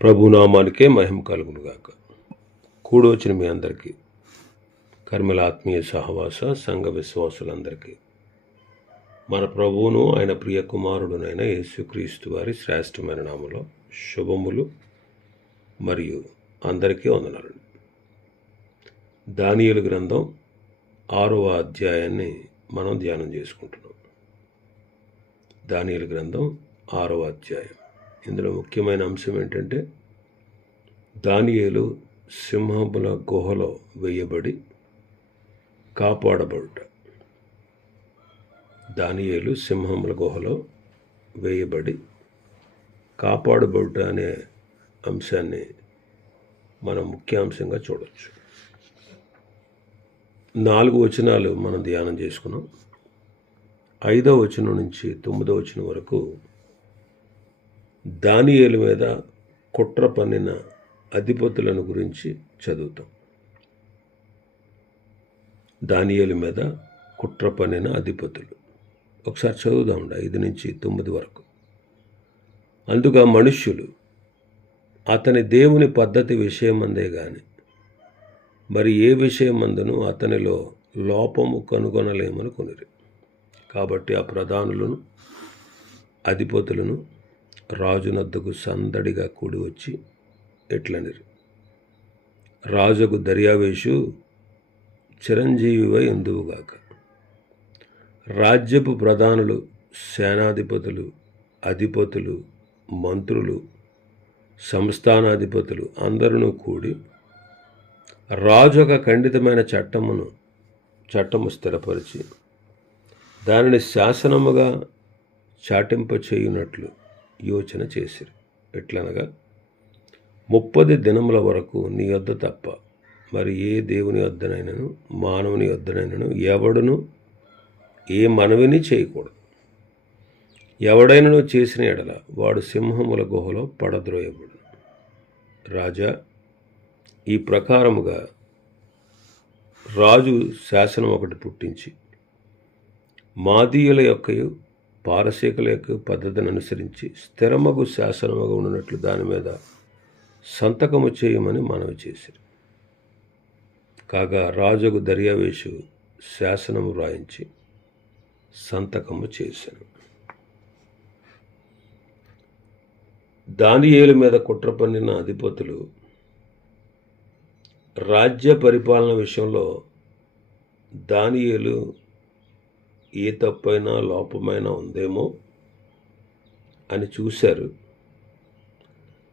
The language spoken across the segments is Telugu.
ప్రభునామానికే మహిమ కలుగునుగాక. కూడొచ్చిన మీ అందరికీ, కర్మల ఆత్మీయ సహవాస సంఘ విశ్వాసులందరికీ మన ప్రభువును ఆయన ప్రియ కుమారుడునైన యేసుక్రీస్తు వారి శ్రేష్టమైన నామములో శుభములు మరియు అందరికీ వందనాలు. దానియేలు గ్రంథం 6వ అధ్యాయాన్ని మనం ధ్యానం చేసుకుంటున్నాం. దానియేలు గ్రంథం 6వ అధ్యాయం. ఇందులో ముఖ్యమైన అంశం ఏంటంటే, దానియేలు సింహముల గుహలో వేయబడి కాపాడబడుట. దానియేలు సింహముల గుహలో వేయబడి కాపాడబడుట అనే అంశాన్ని మనం ముఖ్యాంశంగా చూడవచ్చు. 4 వచనాలు మనం ధ్యానం చేసుకున్నాం. 5వ వచనం నుంచి 9వ వచనం వరకు దానియేలు మీద కుట్ర పన్నిన అధిపతులను గురించి చదువుతాం. దానియేలు మీద కుట్ర పన్నిన అధిపతులు ఒకసారి చదువుదాం. 5 నుంచి 9 వరకు. అందుగా మనుష్యులు అతని దేవుని పద్ధతి విషయమందే గాని మరి ఏ విషయమందును అతనిలో లోపము కనుగొనలేమని కొనిరి. కాబట్టి ఆ ప్రధానులను అధిపతులను రాజునద్దకు సందడిగా కూడి వచ్చి ఎట్లనిరి, రాజుకు దర్యావేషు చిరంజీవివై ఎందువుగాక. రాజ్యపు ప్రధానులు, సేనాధిపతులు, అధిపతులు, మంత్రులు, సంస్థానాధిపతులు అందరూ కూడి రాజు ఒక ఖండితమైన చట్టము స్థిరపరిచి దానిని శాసనముగా చాటింపచేయునట్లు యోచన చేసిరి. ఎట్లనగా 30 దినముల వరకు నీ యొద్ద తప్ప మరి ఏ దేవుని యొద్దనైనను మానవుని యొద్దనైనను ఎవడును ఏ మనవిని చేయకూడదు. ఎవడైనను చేసిన ఎడల వాడు సింహముల గుహలో పడద్రోయబడు. రాజా, ఈ ప్రకారముగా రాజు శాసనం ఒకటి పుట్టించి మాదీయుల యొక్కయు పారసీకుల యొక్క పద్ధతిని అనుసరించి స్థిరమగు శాసనముగా ఉన్నట్లు దాని మీద సంతకము చేయమని మనవి చేసిరి. కాగా రాజుకు దర్యావేషు శాసనము రాయించి సంతకము చేశాను. దానియేలు మీద కుట్ర పన్నిన అధిపతులు రాజ్య పరిపాలన విషయంలో దానియేలు ఏ తప్పైనా లోపమైనా ఉందేమో అని చూశారు.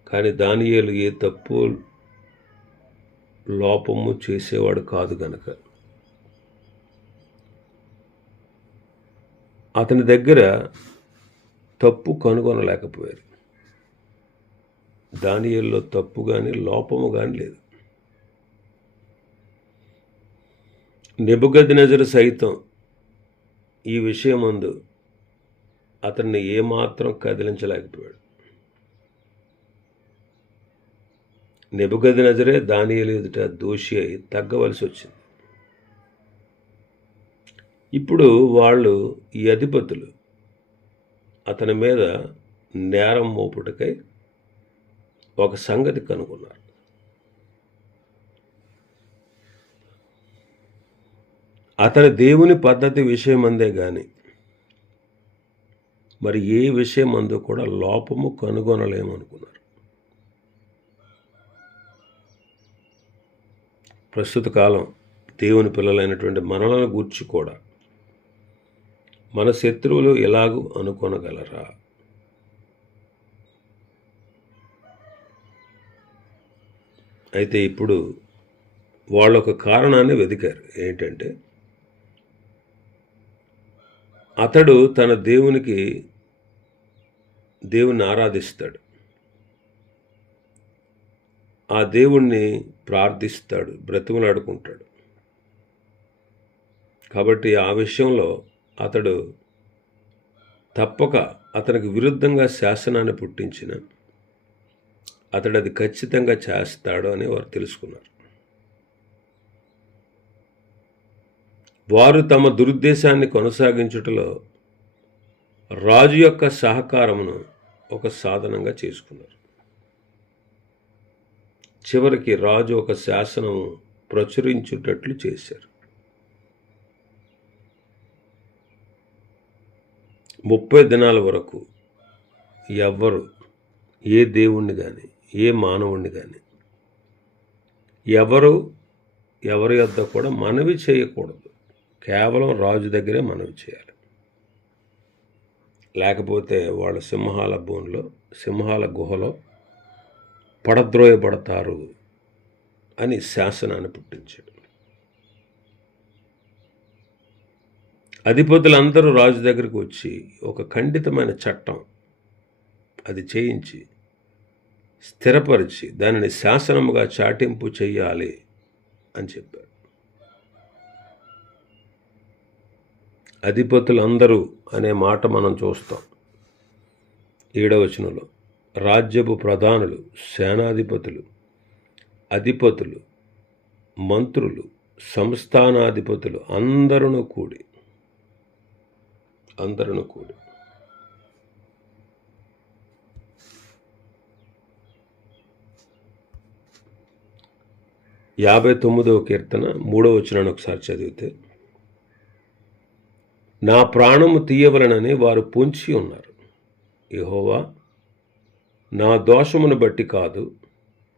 కానీ దానియేలు ఏ తప్పు లోపము చేసేవాడు కాదు గనక అతని దగ్గర తప్పు కనుగొనలేకపోయారు. దానియేలులో తప్పు కానీ లోపము కానీ లేదు. నెబుకద్నెజరు సైతం ఈ విషయం ముందు అతన్ని ఏమాత్రం కదిలించలేకపోయాడు. నెబుకద్నెజరే దానియేలు ఎదుట దోషి అయి తగ్గవలసి వచ్చింది. ఇప్పుడు వాళ్ళు, ఈ అధిపతులు, అతని మీద నేరం మోపుటకై ఒక సంగతి కనుగొన్నారు. అతని దేవుని పద్ధతి విషయమందే గాని మరి ఏ విషయమందు కూడా లోపము కనుగొనలేమనుకున్నారు. ప్రస్తుత కాలం దేవుని పిల్లలైనటువంటి మనలను గూర్చి కూడా మన శత్రువులు ఎలాగూ అనుకొనగలరా? అయితే ఇప్పుడు వాళ్ళు ఒక కారణాన్ని వెతికారు. ఏంటంటే, అతడు తన దేవుణ్ణి ఆరాధిస్తాడు, ఆ దేవుణ్ణి ప్రార్థిస్తాడు, బ్రతిమలాడుకుంటాడు. కాబట్టి ఆ విషయంలో అతడు తప్పక అతనికి విరుద్ధంగా శాసనాన్ని పుట్టించిన అతడు అది ఖచ్చితంగా చేస్తాడు అని వారు తెలుసుకున్నారు. వారు తమ దురుద్దేశాన్ని కొనసాగించుటలో రాజు యొక్క సహకారమును ఒక సాధనంగా చేసుకున్నారు. చివరికి రాజు ఒక శాసనం ప్రచురించుటట్లు చేశారు. 30 దినాల వరకు ఎవ్వరు ఏ దేవుణ్ణి కానీ ఏ మానవుణ్ణి కానీ ఎవరి యొద్ద కూడా మనవి చేయకూడదు. కేవలం రాజు దగ్గరే మనవి చేయాలి. లేకపోతే వాళ్ళు సింహాల గుహలో పడద్రోయబడతారు అని శాసనాన్ని పుట్టించాడు. అధిపతులందరూ రాజు దగ్గరికి వచ్చి ఒక ఖండితమైన చట్టం అది చేయించి స్థిరపరిచి దానిని శాసనముగా చాటింపు చెయ్యాలి అని చెప్పారు. అధిపతులందరూ అనే మాట మనం చూస్తాం 7వ వచనంలో. రాజ్యపు ప్రధానులు, సేనాధిపతులు, అధిపతులు, మంత్రులు, సంస్థానాధిపతులు అందరూ కూడి 59వ కీర్తన 3వ వచనాన్ని ఒకసారి చదివితే, నా ప్రాణము తీయవలనని వారు పొంచి ఉన్నారు. యెహోవా, నా దోషమును బట్టి కాదు,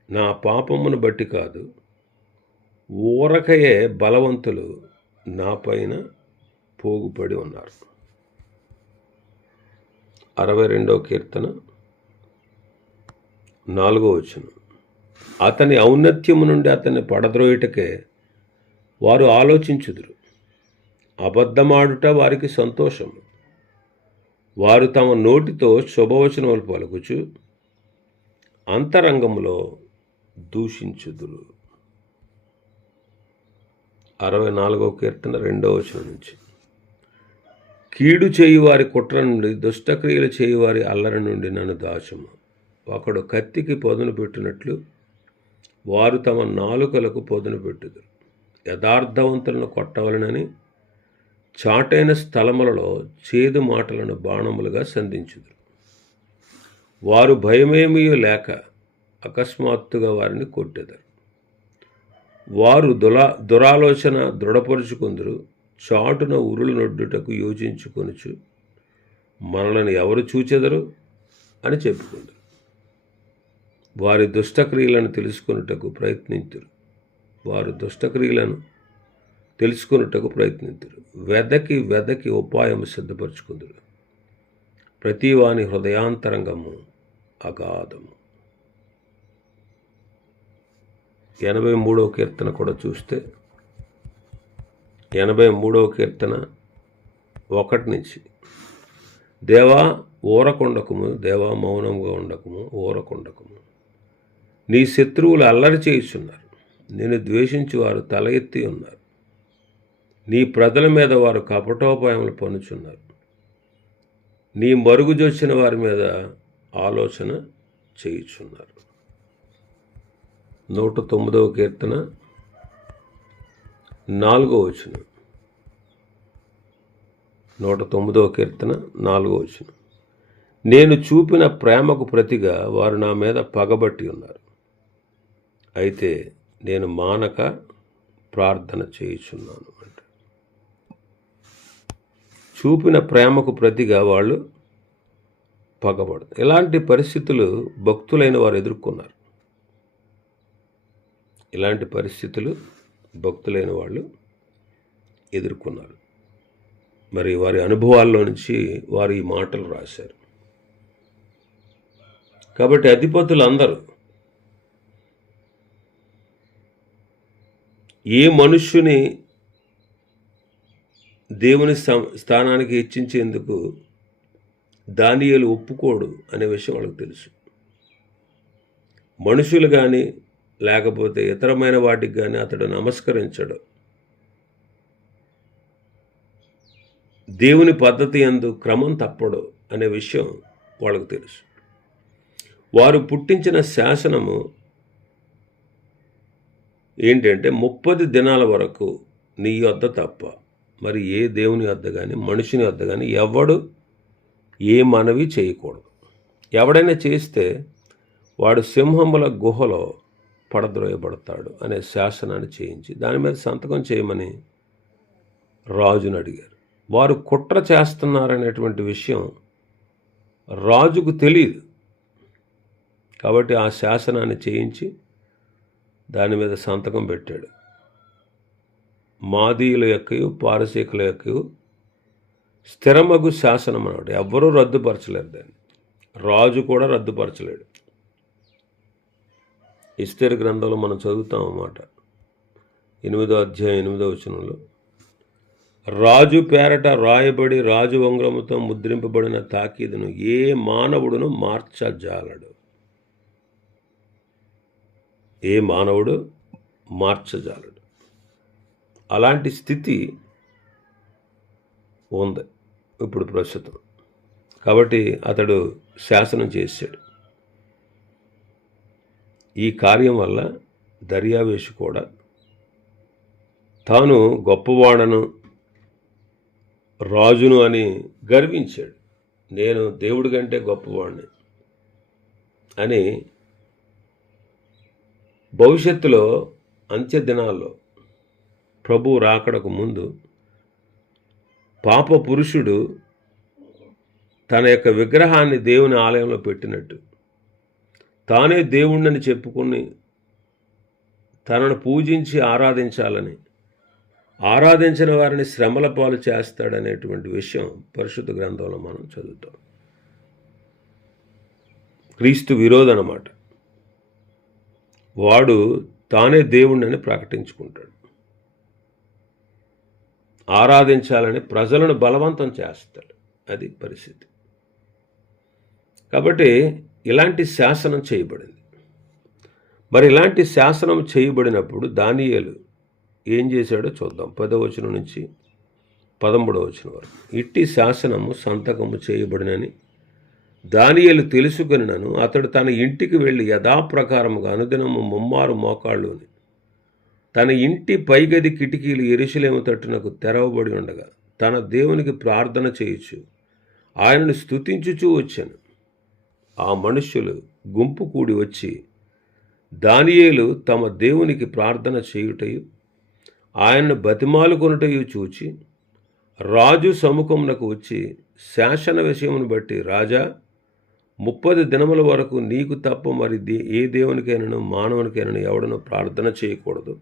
నా పాపమును బట్టి కాదు, ఊరకయే బలవంతులు నా పైన పోగుపడి ఉన్నారు. 62వ కీర్తన 4వ వచనం, అతని ఔన్నత్యము నుండి అతన్ని పడద్రోయుటకే వారు ఆలోచించుదురు. అబద్ధమాడుట వారికి సంతోషము. వారు తమ నోటితో శుభవచనములు పలుకుచు అంతరంగములో దూషించుదురు. 64వ కీర్తన 2వ వచనం నుంచి, కీడు చేయువారి కుట్ర నుండి, దుష్టక్రియలు చేయువారి అల్లరి నుండి నన్ను దాచుము. ఒకడు కత్తికి పదును పెట్టినట్లు వారు తమ నాలుకలకు పదును పెట్టుదురు. యథార్థవంతులను కొట్టవలనని చాటైన స్థలములలో చేదు మాటలను బాణములుగా సంధించుదురు. వారు భయమేమీ లేక అకస్మాత్తుగా వారిని కొట్టెదరు. వారు దురాలోచన దృఢపరుచుకుందరు. చాటున ఉరులు నొడ్డుటకు యోచించుకొనుచు మనలను ఎవరు చూచెదరు అని చెప్పుకుందరు. వారి దుష్టక్రియలను తెలుసుకొనుటకు ప్రయత్నింతురు. వెదకి ఉపాయము సిద్ధపరచుకుందరు. ప్రతి వాని హృదయాంతరంగము అగాధము. 83వ కీర్తన కూడా చూస్తే 83వ కీర్తన 1 నుంచి, దేవా ఊరకుండకుము, దేవా మౌనంగా ఉండకుము, ఊరకుండకుము. నీ శత్రువులు అల్లరి చేయుచున్నారు, నిన్ను ద్వేషించి వారు తల ఎత్తి ఉన్నారు. నీ ప్రజల మీద వారు కపటోపాయములు పన్నుచున్నారు. నీ మరుగుజొచ్చిన వారి మీద ఆలోచన చేయుచున్నారు. 109వ కీర్తన 4వ వచనం. 109వ కీర్తన 4వ వచనం, నేను చూపిన ప్రేమకు ప్రతిగా వారు నా మీద పగబట్టి ఉన్నారు. అయితే నేను మానక ప్రార్థన చేయుచున్నాను అంటే, చూపిన ప్రేమకు ప్రతిగా వాళ్ళు పగబడతారు. ఇలాంటి పరిస్థితులు భక్తులైన వారు ఎదుర్కొన్నారు. ఇలాంటి పరిస్థితులు భక్తులైన వాళ్ళు ఎదుర్కొన్నారు. మరి వారి అనుభవాల్లో నుంచి వారు ఈ మాటలు రాశారు. కాబట్టి అధిపతులందరూ ఏ మనుష్యుని దేవుని స్థానానికి హెచ్చించేందుకు దానియేలు ఒప్పుకోడు అనే విషయం వాళ్ళకి తెలుసు. మనుషులు కానీ లేకపోతే ఇతరమైన వాటికి కానీ అతడు నమస్కరించడు. దేవుని పద్ధతి యందు క్రమం తప్పడు అనే విషయం వాళ్ళకు తెలుసు. వారు పుట్టించిన శాసనము ఏంటంటే 30 దినాల వరకు నీ యొద్ద తప్ప మరి ఏ దేవుని వద్ద కానీ మనుషుని వద్ద కానీ ఎవడు ఏ మనవి చేయకూడదు. ఎవడైనా చేస్తే వాడు సింహముల గుహలో పడద్రోయబడతాడు అనే శాసనాన్ని చేయించి దాని మీద సంతకం చేయమని రాజును అడిగారు. వారు కుట్ర చేస్తున్నారనేటువంటి విషయం రాజుకు తెలియదు. కాబట్టి ఆ శాసనాన్ని చేయించి దాని మీద సంతకం పెట్టాడు. మాదీయుల యొక్కయు పారసీకుల యొక్కయు స్థిరమగు శాసనం అన్నమాట. ఎవ్వరూ రద్దుపరచలేరు దాన్ని, రాజు కూడా రద్దుపరచలేడు. ఎస్తేరు గ్రంథంలో మనం చదువుతాం అన్నమాట. 8వ అధ్యాయం 8వ వచనంలో, రాజు పేరట రాయబడి రాజు ఉంగరముతో ముద్రింపబడిన తాకీదును ఏ మానవుడును మార్చజాలడు. ఏ మానవుడు మార్చజాలడు. అలాంటి స్థితి ఉంది ఇప్పుడు ప్రస్తుతం. కాబట్టి అతడు శాసనం చేశాడు. ఈ కార్యం వల్ల దర్యావేషు కూడా తాను గొప్పవాడను, రాజును అని గర్వించాడు. నేను దేవుడి కంటే గొప్పవాడిని అని భవిష్యత్తులో అంత్య దినాల్లో ప్రభు రాకడకు ముందు పాప పురుషుడు తన యొక్క విగ్రహాన్ని దేవుని ఆలయంలో పెట్టినట్టు తానే దేవుణ్ణని చెప్పుకుని తనను పూజించి ఆరాధించాలని, ఆరాధించిన వారిని శ్రమల పాలు చేస్తాడనేటువంటి విషయం పరిశుద్ధ గ్రంథంలో మనం చదువుతాం. క్రీస్తు విరోధి అన్నమాట. వాడు తానే దేవుణ్ణని ప్రకటించుకుంటాడు. ఆరాధించాలని ప్రజలను బలవంతం చేస్తాడు. అది పరిస్థితి. కాబట్టి ఇలాంటి శాసనం చేయబడింది. మరి ఇలాంటి శాసనం చేయబడినప్పుడు దానియేలు ఏం చేశాడో చూద్దాం. 10వ వచనం నుంచి 13వ వచనం వరకు. ఇట్టి శాసనము సంతకము చేయబడినని దానియేలు తెలుసుకొనినను అతడు తన ఇంటికి వెళ్ళి యథాప్రకారముగా అనుదినము ముమ్మారు మోకాళ్ళుని తన ఇంటి పైగది కిటికీలు యెరూషలేము తట్టునకు తెరవబడి ఉండగా తన దేవునికి ప్రార్థన చేయుచు ఆయనను స్తుతించుచూ వచ్చాను. ఆ మనుష్యులు గుంపు కూడి వచ్చి దానియేలు తమ దేవునికి ప్రార్థన చేయుటయు ఆయనను బతిమాలుకొనుటయు చూచి రాజు సముఖమునకు వచ్చి శాసన విషయమును బట్టి, రాజా, 30 దినముల వరకు నీకు తప్ప మరి ఏ దేవునికైనాను మానవునికైనాను ఎవడను ప్రార్థన చేయకూడదు.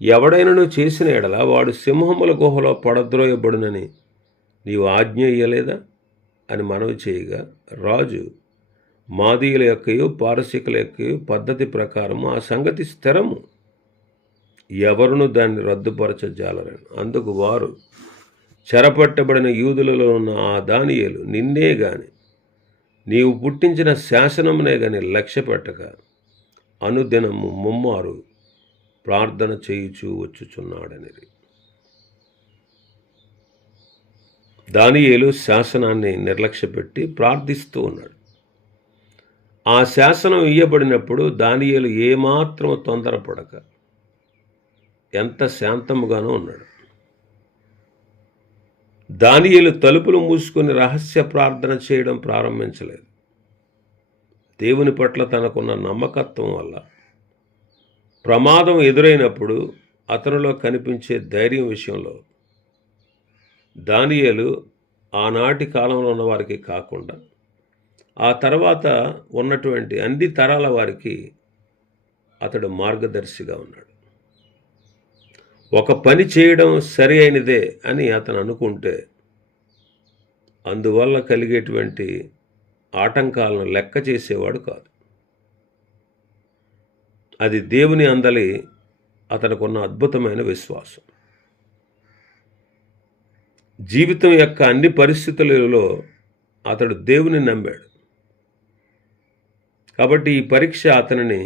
ఎవడైనాను చేసిన ఎడల వాడు సింహముల గుహలో పడద్రోయబడునని నీవు ఆజ్ఞ ఇయ్యలేదా అని మనవి చేయగా, రాజు మాదీయుల యొక్కయు పారసీకుల యొక్కయు పద్ధతి ప్రకారము ఆ సంగతి స్థిరము, ఎవరును దాన్ని రద్దుపరచజాలరని. అందుకు వారు, చెరపట్టబడిన యూదులలో ఉన్న ఆ దానియేలు నిన్నే గాని నీవు పుట్టించిన శాసనమునే గాని లక్ష్య పెట్టక అనుదినము ముమ్మారు ప్రార్థన చేయుచూ వచ్చుచున్నాడనిది. దానియేలు శాసనాన్ని నిర్లక్ష్యపెట్టి ప్రార్థిస్తూ ఉన్నాడు. ఆ శాసనం ఇయ్యబడినప్పుడు దానియేలు ఏమాత్రం తొందరపడక ఎంత శాంతముగానూ ఉన్నాడు. దానియేలు తలుపులు మూసుకొని రహస్య ప్రార్థన చేయడం ప్రారంభించలేదు. దేవుని పట్ల తనకున్న నమ్మకత్వం వల్ల ప్రమాదం ఎదురైనప్పుడు అతనిలో కనిపించే ధైర్యం విషయంలో దానియేలు ఆనాటి కాలంలో ఉన్న వారికి కాకుండా ఆ తర్వాత ఉన్నటువంటి అన్ని తరాల వారికి అతడు మార్గదర్శిగా ఉన్నాడు. ఒక పని చేయడం సరి అయినదే అని అతను అనుకుంటే అందువల్ల కలిగేటువంటి ఆటంకాలను లెక్క చేసేవాడు కాదు. అది దేవుని అందలి అతనుకున్న అద్భుతమైన విశ్వాసం. జీవితం యొక్క అన్ని పరిస్థితులలో అతడు దేవుని నమ్మాడు. కాబట్టి ఈ పరీక్ష అతనిని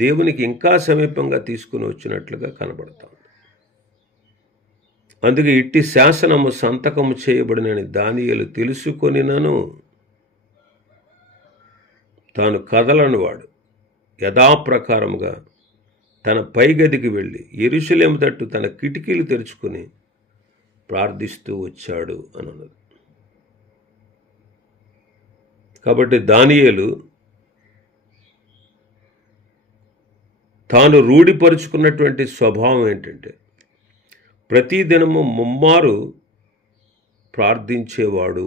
దేవునికి ఇంకా సమీపంగా తీసుకుని వచ్చినట్లుగా కనబడతాం. అందుకే ఇట్టి శాసనము సంతకము చేయబడినని దానియేలు తెలుసుకొనినను తాను కదలను వాడు యథాప్రకారముగా తన పైగదికి వెళ్ళి యెరూషలేము తట్టు తన కిటికీలు తెరుచుకుని ప్రార్థిస్తూ వచ్చాడు అని అన్నది. కాబట్టి దానియేలు తాను రూఢిపరుచుకున్నటువంటి స్వభావం ఏంటంటే ప్రతిదినము ముమ్మారు ప్రార్థించేవాడు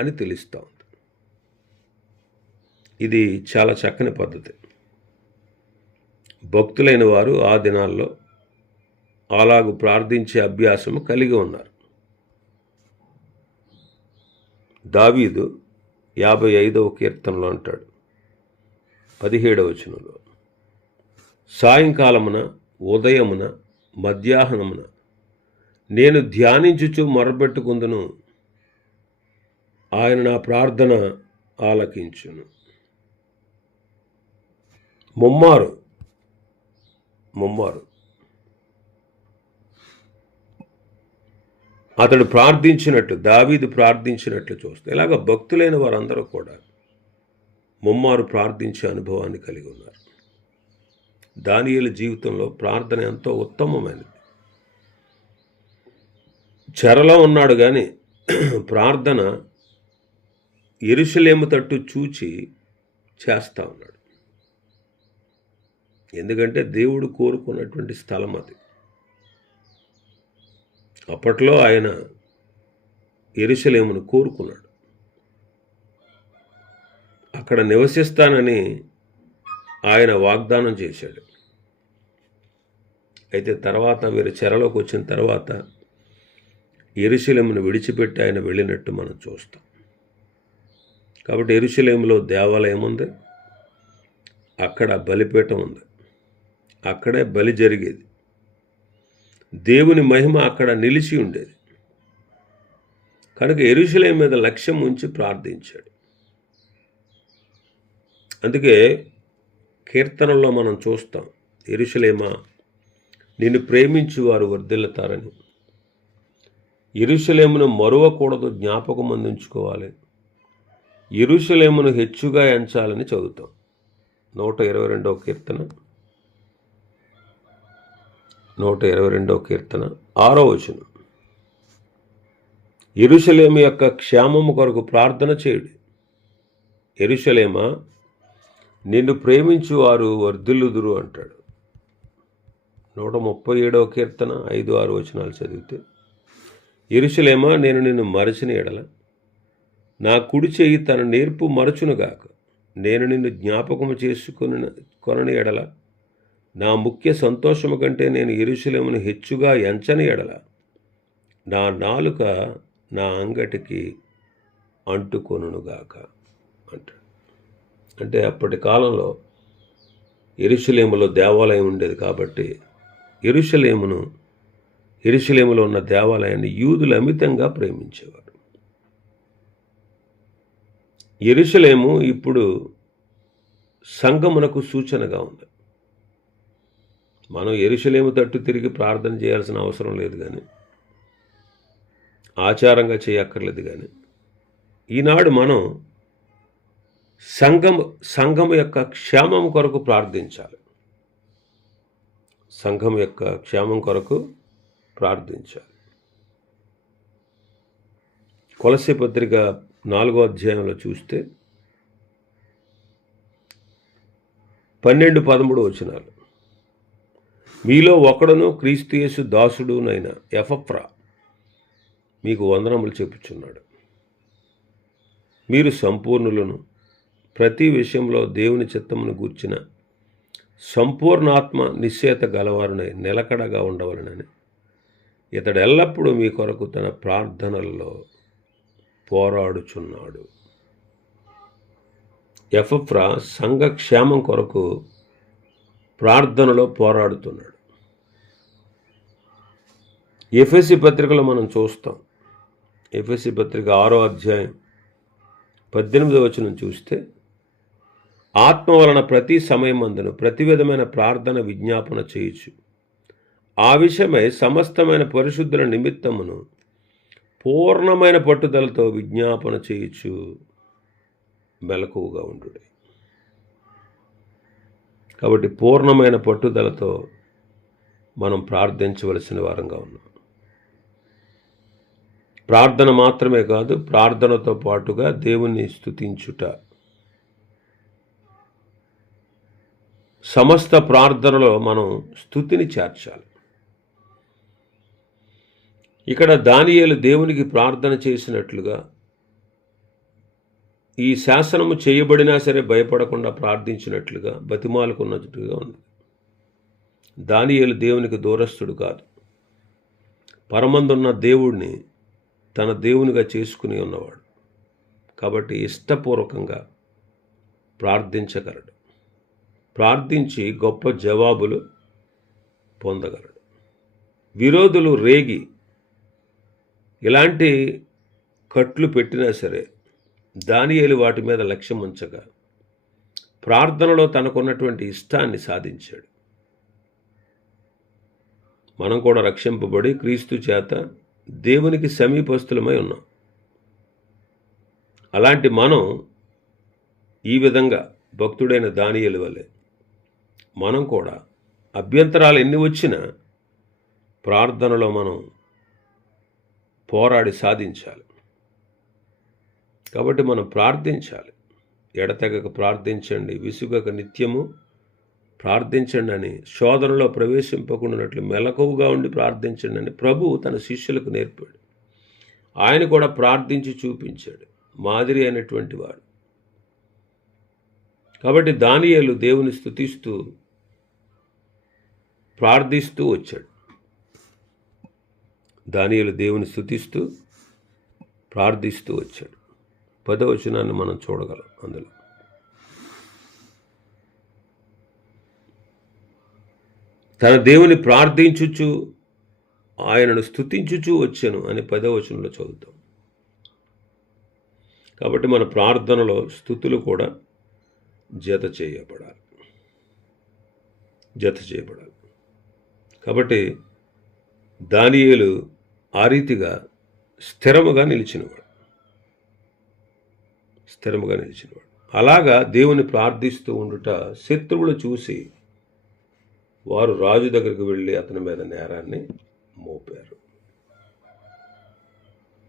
అని తెలుస్తూ ఉంది. ఇది చాలా చక్కని పద్ధతి. భక్తులైన వారు ఆ దినాల్లో అలాగు ప్రార్థించే అభ్యాసము కలిగి ఉన్నారు. దావీదు 55వ కీర్తనలో అంటాడు 17వ వచనంలో, సాయంకాలమున ఉదయమున మధ్యాహ్నమున నేను ధ్యానించుచు మొరపెట్టుకుందును, ఆయన నా ప్రార్థన ఆలకించును. ముమ్మారు అతడు ప్రార్థించినట్టు, దావీదు ప్రార్థించినట్లు చూస్తే, ఇలాగ భక్తులైన వారందరూ కూడా ముమ్మారు ప్రార్థించే అనుభవాన్ని కలిగి ఉన్నారు. దానియేలు జీవితంలో ప్రార్థన ఎంతో ఉత్తమమైనది. చెరలో ఉన్నాడు కానీ ప్రార్థన యెరూషలేము తట్టు చూచి చేస్తూ ఉన్నాడు. ఎందుకంటే దేవుడు కోరుకున్నటువంటి స్థలం అది. అప్పట్లో ఆయన యెరూషలేమును కోరుకున్నాడు. అక్కడ నివసిస్తానని ఆయన వాగ్దానం చేశాడు. అయితే తర్వాత వీరు చెరలోకి వచ్చిన తర్వాత యెరూషలేమును విడిచిపెట్టి ఆయన వెళ్ళినట్టు మనం చూస్తాం. కాబట్టి యెరూషలేములో దేవాలయం ఉంది, అక్కడ బలిపీఠం ఉంది, అక్కడే బలి జరిగేది, దేవుని మహిమ అక్కడ నిలిచి ఉండేది. కనుక యెరూషలేము మీద లక్ష్యం ఉంచి ప్రార్థించాడు. అందుకే కీర్తనల్లో మనం చూస్తాం, యెరూషలేమా నిన్ను ప్రేమించి వారు వర్ధిల్లుతారని, యెరూషలేమును మరువకూడదు, జ్ఞాపకం అందించుకోవాలి, యెరూషలేమును హెచ్చుగా ఎంచాలని చదువుతాం. 122వ కీర్తన 6వ వచనం, యెరూషలేము యొక్క క్షేమము కొరకు ప్రార్థన చేయుడి, యెరూషలేమా నిన్ను ప్రేమించు వారు వర్ధిల్లుదురు అంటాడు. 137వ కీర్తన 5-6 వచనాలు చదివితే, యెరూషలేమా నేను నిన్ను మరచిన ఎడల నా కుడి చేయి తన నేర్పు మరచునుగాక, నేను నిన్ను జ్ఞాపకము కొనని ఎడల నా ముఖ్య సంతోషము కంటే నేను యెరూషలేమును హెచ్చుగా ఎంచని ఎడల నా నాలుక నా అంగటికి అంటుకొనుగాక అంటాడు. అంటే అప్పటి కాలంలో యెరూషలేములో దేవాలయం ఉండేది కాబట్టి యెరూషలేములో ఉన్న దేవాలయాన్ని యూదులు అమితంగా ప్రేమించేవారు. యెరూషలేము ఇప్పుడు సంఘమునకు సూచనగా ఉంది. మనం యెరూషలేము తట్టు తిరిగి ప్రార్థన చేయాల్సిన అవసరం లేదు, కానీ ఆచారంగా చేయక్కర్లేదు. కానీ ఈనాడు మనం సంఘం యొక్క క్షేమం కొరకు ప్రార్థించాలి. సంఘం యొక్క క్షేమం కొరకు ప్రార్థించాలి. కొలస్సీ పత్రిక 4వ అధ్యాయంలో చూస్తే 12-13 వచనాలు, మీలో ఒకడును క్రీస్తు యేసు దాసుడునైన ఎపఫ్రా మీకు వందనములు చెప్పుచున్నాడు. మీరు సంపూర్ణులను, ప్రతి విషయంలో దేవుని చిత్తమును గూర్చిన సంపూర్ణాత్మ నిశ్చయత గలవారునై నిలకడగా ఉండవలనని ఇతడు ఎల్లప్పుడూ మీ కొరకు తన ప్రార్థనలలో పోరాడుచున్నాడు. ఎపఫ్రా సంఘ క్షేమం కొరకు ప్రార్థనలో పోరాడుతున్నాడు. ఎఫెసీ పత్రికలో మనం చూస్తాం. ఎఫెసీ పత్రిక 6వ అధ్యాయం 18వ వచనం చూస్తే, ఆత్మ వలన ప్రతి సమయమందును ప్రతి విధమైన ప్రార్థన విజ్ఞాపన చేయుచు ఆ విషయమై సమస్తమైన పరిశుద్ధుల నిమిత్తమును పూర్ణమైన పట్టుదలతో విజ్ఞాపన చేయుచు మెలకువగా ఉండు. కాబట్టి పూర్ణమైన పట్టుదలతో మనం ప్రార్థించవలసిన వారంగా ఉన్నాం. ప్రార్థన మాత్రమే కాదు, ప్రార్థనతో పాటుగా దేవుణ్ణి స్తుతించుట. సమస్త ప్రార్థనలో మనం స్తుతిని చేర్చాలి. ఇక్కడ దానియేలు దేవునికి ప్రార్థన చేసినట్లుగా ఈ శాసనము చేయబడినా సరే భయపడకుండా ప్రార్థించినట్లుగా బతిమాలుకున్నట్టుగా ఉంది. దానియేలు దేవునికి దూరస్తుడు కాదు, పరమందున్న దేవుడిని తన దేవునిగా చేసుకుని ఉన్నవాడు. కాబట్టి ఇష్టపూర్వకంగా ప్రార్థించగలడు, ప్రార్థించి గొప్ప జవాబులు పొందగలడు. విరోధులు రేగి ఇలాంటి కట్లు పెట్టినా సరే దానియేలు వాటి మీద లక్ష్యం ఉంచగా ప్రార్థనలో తనకున్నటువంటి ఇష్టాన్ని సాధించాడు. మనం కూడా రక్షింపబడి క్రీస్తు చేత దేవునికి సమీపస్తులమై ఉన్నాం. అలాంటి మనం ఈ విధంగా భక్తుడైన దానియేలు వలె మనం కూడా అభ్యంతరాలు ఎన్ని వచ్చినా ప్రార్థనలో మనం పోరాడి సాధించాలి. కాబట్టి మనం ప్రార్థించాలి. ఎడతెగక ప్రార్థించండి, విసుగక నిత్యము ప్రార్థించండి అని, శోధనలో ప్రవేశింపకుండానట్లు మెలకువగా ఉండి ప్రార్థించండి అని ప్రభువు తన శిష్యులకు నేర్పాడు. ఆయన కూడా ప్రార్థించి చూపించాడు, మాదిరి అయినటువంటి వాడు. కాబట్టి దానియేలు దేవుని స్తుతిస్తూ ప్రార్థిస్తూ వచ్చాడు. దానియేలు దేవుని స్తుతిస్తూ ప్రార్థిస్తూ వచ్చాడు. 10వ వచనాన్ని మనం చూడగలం. అందులో తన దేవుని ప్రార్థించుచు ఆయనను స్తుతించుచు వచ్చాను అని 10వ వచనంలో చదువుతాం. కాబట్టి మన ప్రార్థనలో స్తుతులు కూడా జత చేయబడాలి. కాబట్టి దానియేలు ఆ రీతిగా స్థిరముగా నిలిచినవాడు. అలాగా దేవుని ప్రార్థిస్తూ ఉండుట శత్రువులు చూసి వారు రాజు దగ్గరికి వెళ్ళి అతని మీద నేరాన్ని మోపారు.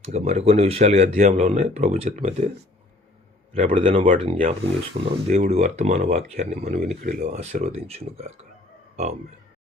ఇంకా మరికొన్ని విషయాలు ఈ అధ్యాయంలో ఉన్నాయి. ప్రభు చిత్తమైతే రేపటి దినం వాటిని జ్ఞాపకం చేసుకుందాం. దేవుడి వర్తమాన వాక్యాన్ని మన వినికిడిలో ఆశీర్వదించును గాక. ఆమేన్.